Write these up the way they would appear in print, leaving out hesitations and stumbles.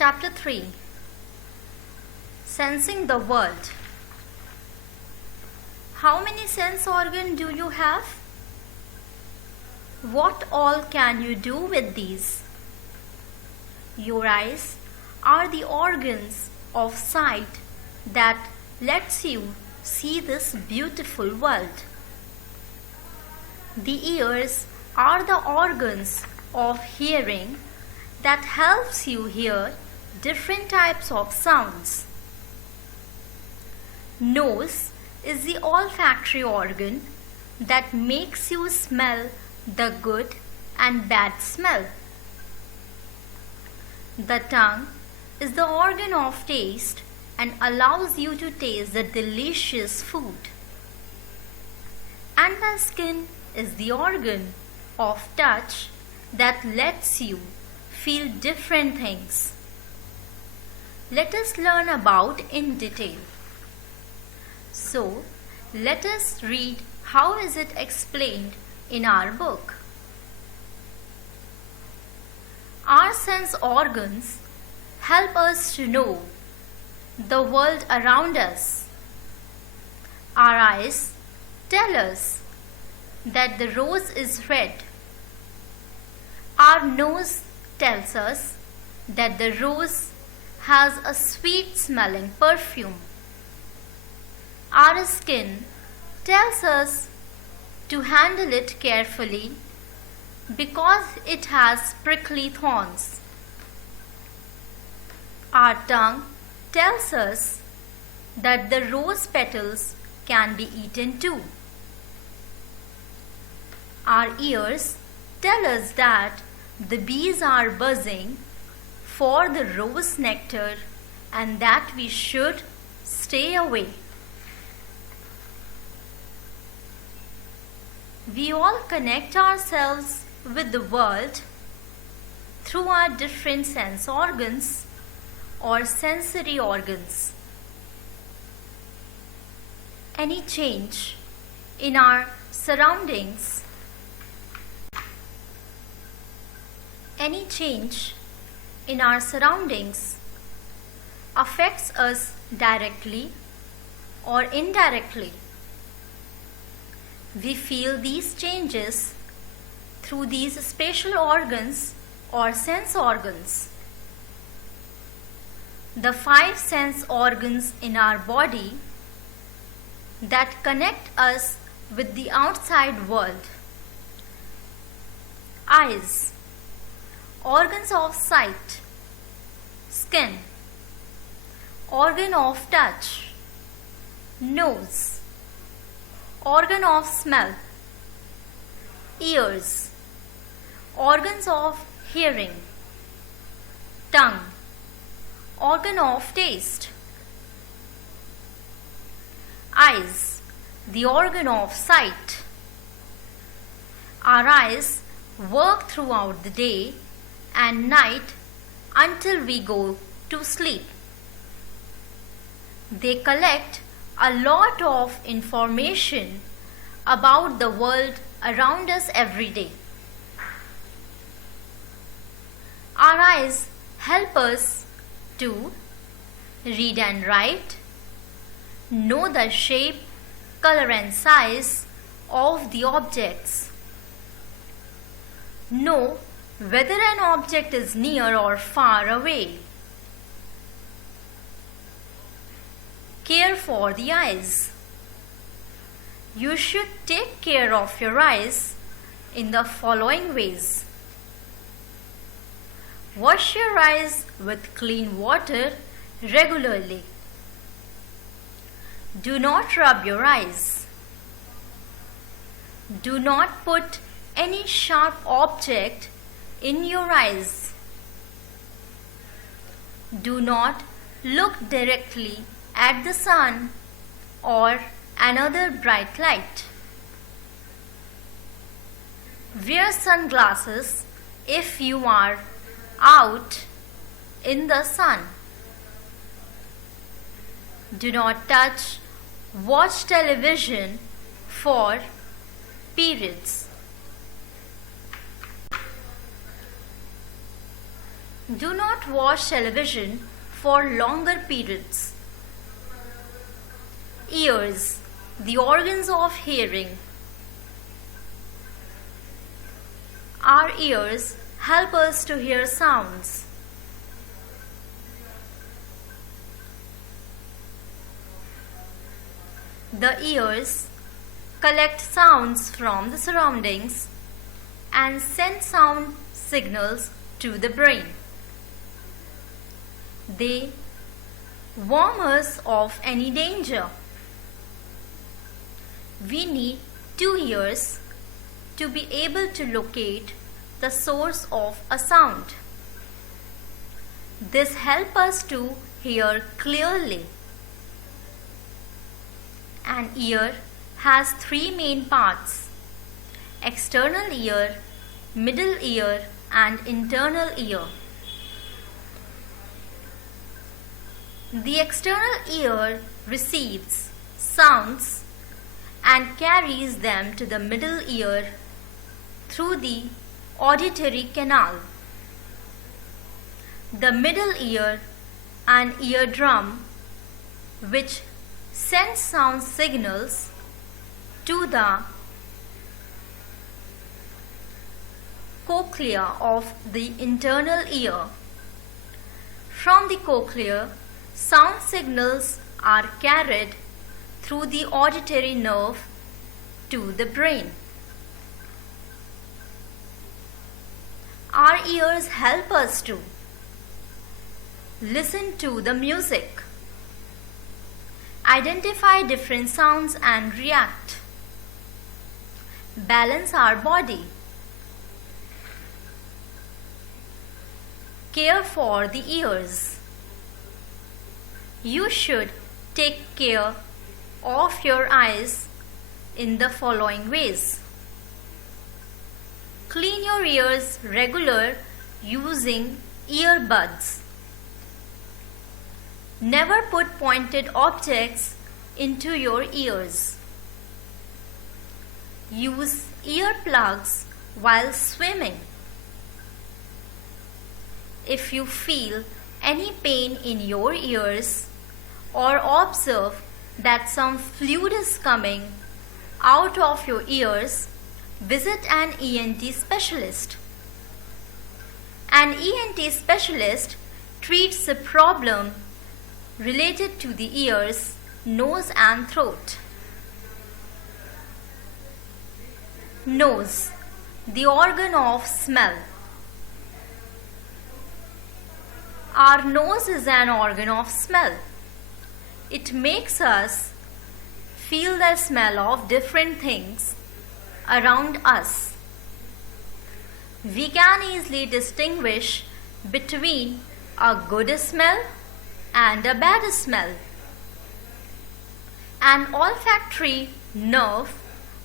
Chapter 3 Sensing the World. How many sense organs do you have? What all can you do with these? Your eyes are the organs of sight that lets you see this beautiful world. The ears are the organs of hearing that helps you hear different types of sounds. Nose is the olfactory organ that makes you smell the good and bad smell. The tongue is the organ of taste and allows you to taste the delicious food. And the skin is the organ of touch that lets you feel different things. Let us learn about in detail. So, let us read how is it explained in our book. Our sense organs help us to know the world around us. Our eyes tell us that the rose is red. Our nose tells us that the rose has a sweet smelling perfume. Our skin tells us to handle it carefully because it has prickly thorns. Our tongue tells us that the rose petals can be eaten too. Our ears tell us that the bees are buzzing for the rose nectar and that we should stay away. We all connect ourselves with the world through our different sense organs or sensory organs. Any change in our surroundings affects us directly or indirectly. We feel these changes through these spatial organs or sense organs. The 5 sense organs in our body that connect us with the outside world. Eyes, organs of sight. Skin, organ of touch. Nose, organ of smell. Ears, organs of hearing. Tongue, organ of taste. Eyes, the organ of sight. Our eyes work throughout the day and night until we go to sleep. They collect a lot of information about the world around us every day. Our eyes help us to read and write, know the shape, color and size of the objects, know whether an object is near or far away. Care for the eyes. You should take care of your eyes in the following ways. Wash your eyes with clean water regularly. Do not rub your eyes. Do not put any sharp object in your eyes. Do not look directly at the sun or another bright light. Wear sunglasses if you are out in the sun. Do not watch television for periods. Do not watch television for longer periods. Ears, the organs of hearing. Our ears help us to hear sounds. The ears collect sounds from the surroundings and send sound signals to the brain. They warn us of any danger. We need 2 ears to be able to locate the source of a sound. This helps us to hear clearly. An ear has 3 main parts: external ear, middle ear, and internal ear. The external ear receives sounds and carries them to the middle ear through the auditory canal. The middle ear, an eardrum, which sends sound signals to the cochlea of the internal ear. From the cochlea, sound signals are carried through the auditory nerve to the brain. Our ears help us to listen to the music, identify different sounds and react, balance our body, care for the ears. You should take care of your eyes in the following ways. Clean your ears regularly using earbuds. Never put pointed objects into your ears. Use earplugs while swimming. If you feel any pain in your ears or observe that some fluid is coming out of your ears, visit an ENT specialist. An ENT specialist treats the problem related to the ears, nose and throat. Nose, the organ of smell. Our nose is an organ of smell. It makes us feel the smell of different things around us. We can easily distinguish between a good smell and a bad smell. An olfactory nerve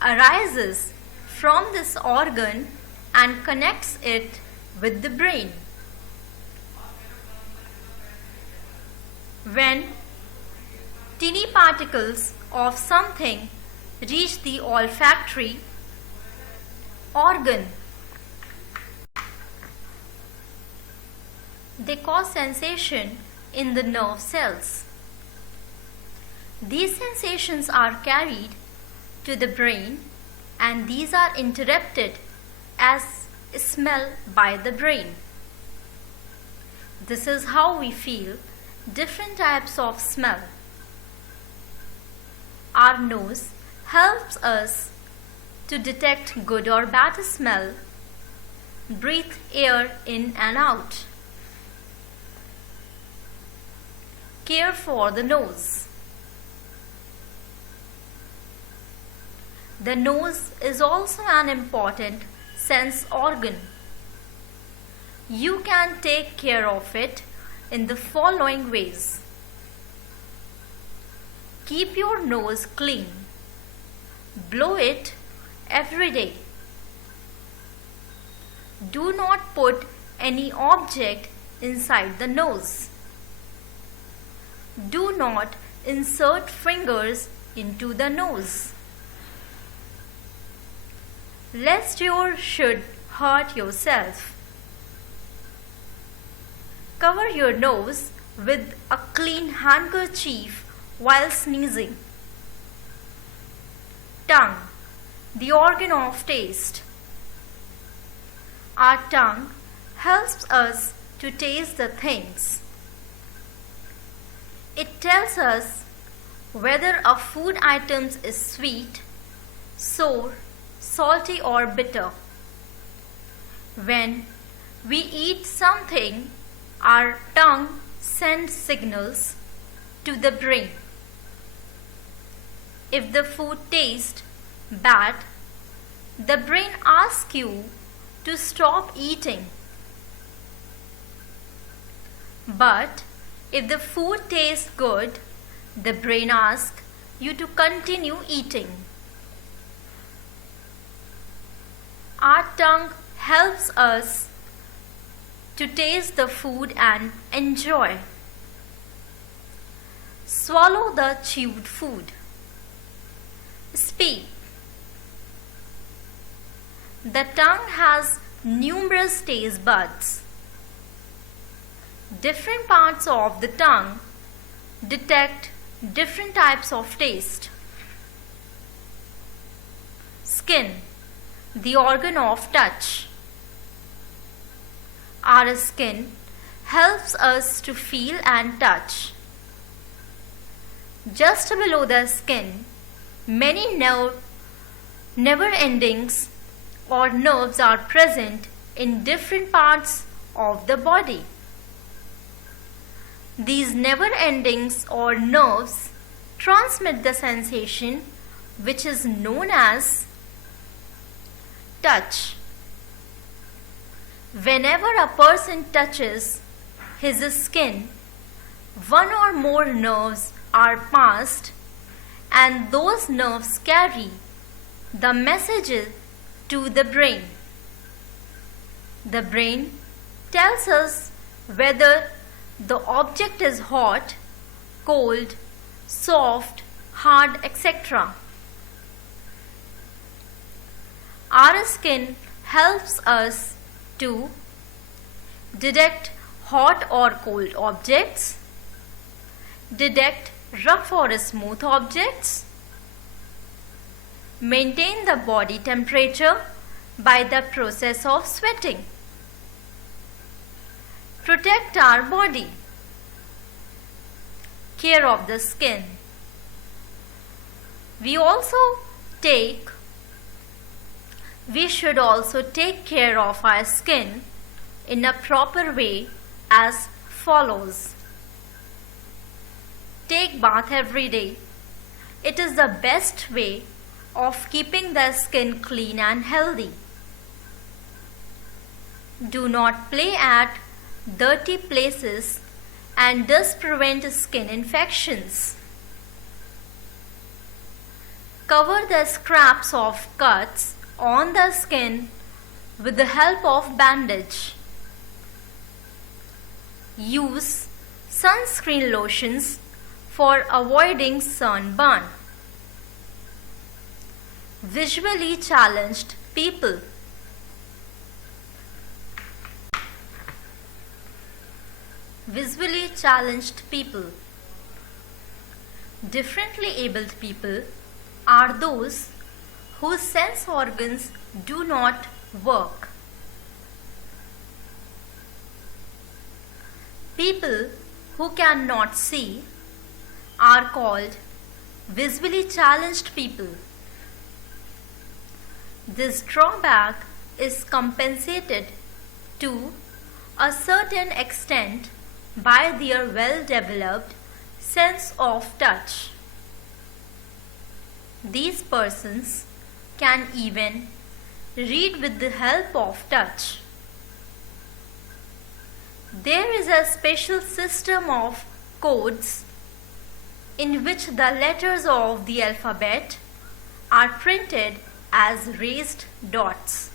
arises from this organ and connects it with the brain. When teeny particles of something reach the olfactory organ, they cause sensation in the nerve cells. These sensations are carried to the brain and these are interpreted as smell by the brain. This is how we feel different types of smell. Our nose helps us to detect good or bad smell, breathe air in and out. Care for the nose. The nose is also an important sense organ. You can take care of it in the following ways. Keep your nose clean. Blow it every day. Do not put any object inside the nose. Do not insert fingers into the nose, lest you should hurt yourself. Cover your nose with a clean handkerchief while sneezing. Tongue, the organ of taste. Our tongue helps us to taste the things. It tells us whether a food item is sweet, sour, salty or bitter. When we eat something, our tongue sends signals to the brain. If the food tastes bad, the brain asks you to stop eating. But if the food tastes good, the brain asks you to continue eating. Our tongue helps us to taste the food and enjoy. Swallow the chewed food. Speak. The tongue has numerous taste buds. Different parts of the tongue detect different types of taste. Skin, the organ of touch. Our skin helps us to feel and touch. Just below the skin, many never endings or nerves are present in different parts of the body. These never endings or nerves transmit the sensation which is known as touch. Whenever a person touches his skin, one or more nerves are passed, and those nerves carry the messages to the brain. The brain tells us whether the object is hot, cold, soft, hard, etc. Our skin helps us to detect hot or cold objects, detect rough or smooth objects, maintain the body temperature by the process of sweating, protect our body, care of the skin. We should also take care of our skin in a proper way as follows. Take bath every day. It is the best way of keeping the skin clean and healthy. Do not play at dirty places and thus prevent skin infections. Cover the scraps of cuts on the skin with the help of bandage. Use sunscreen lotions for avoiding sunburn. Visually challenged people. Visually challenged people. Differently abled people are those whose sense organs do not work. People who cannot see are called visually challenged people. This drawback is compensated to a certain extent by their well-developed sense of touch. These persons can even read with the help of touch. There is a special system of codes in which the letters of the alphabet are printed as raised dots.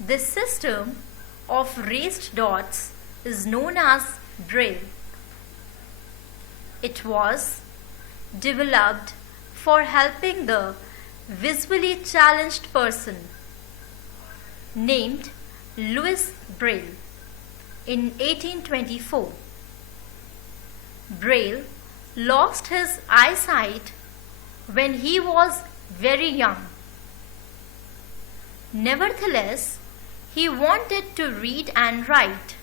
This system of raised dots is known as Braille. It was developed for helping the visually challenged person named Louis Braille in 1824. Braille lost his eyesight when he was very young. Nevertheless, he wanted to read and write.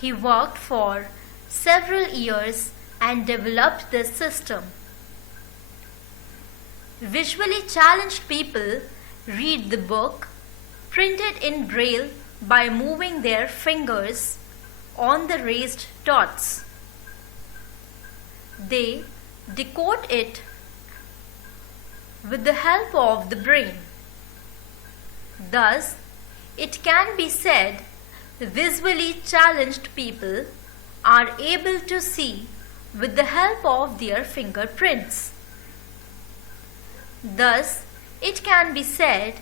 He worked for several years and developed this system. Visually challenged people read the book printed in Braille by moving their fingers on the raised dots. They decode it with the help of the brain. Thus, it can be said visually challenged people are able to see with the help of their fingerprints. Thus, it can be said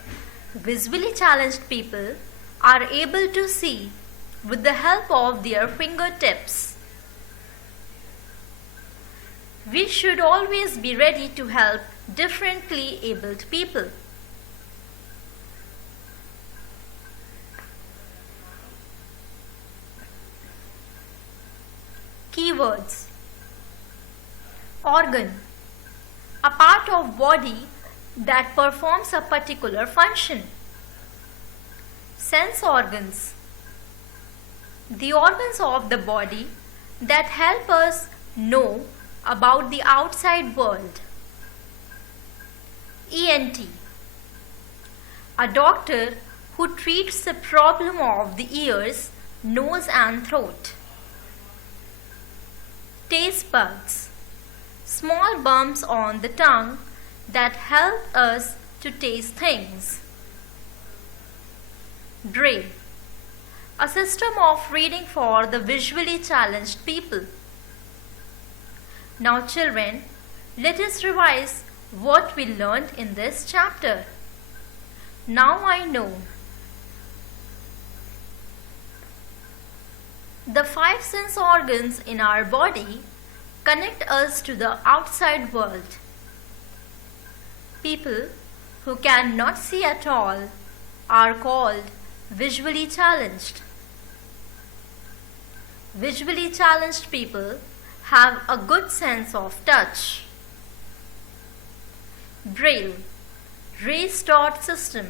visually challenged people are able to see with the help of their fingertips. We should always be ready to help differently abled people. Keywords. Organ. A part of body that performs a particular function. Sense organs. The organs of the body that help us know about the outside world. ENT. A doctor who treats the problem of the ears, nose and throat. Taste buds. Small bumps on the tongue that help us to taste things. Braille. A system of reading for the visually challenged people. Now children, let us revise what we learned in this chapter. Now I know the 5 sense organs in our body connect us to the outside world. People who cannot see at all are called visually challenged. Visually challenged people have a good sense of touch. Braille, raised dot system,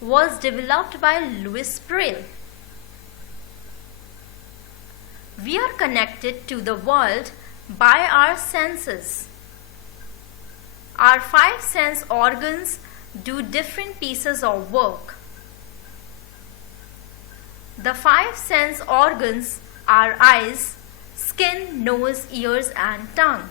was developed by Louis Braille. We are connected to the world by our senses. Our 5 sense organs do different pieces of work. The 5 sense organs are eyes, skin, nose, ears and tongue.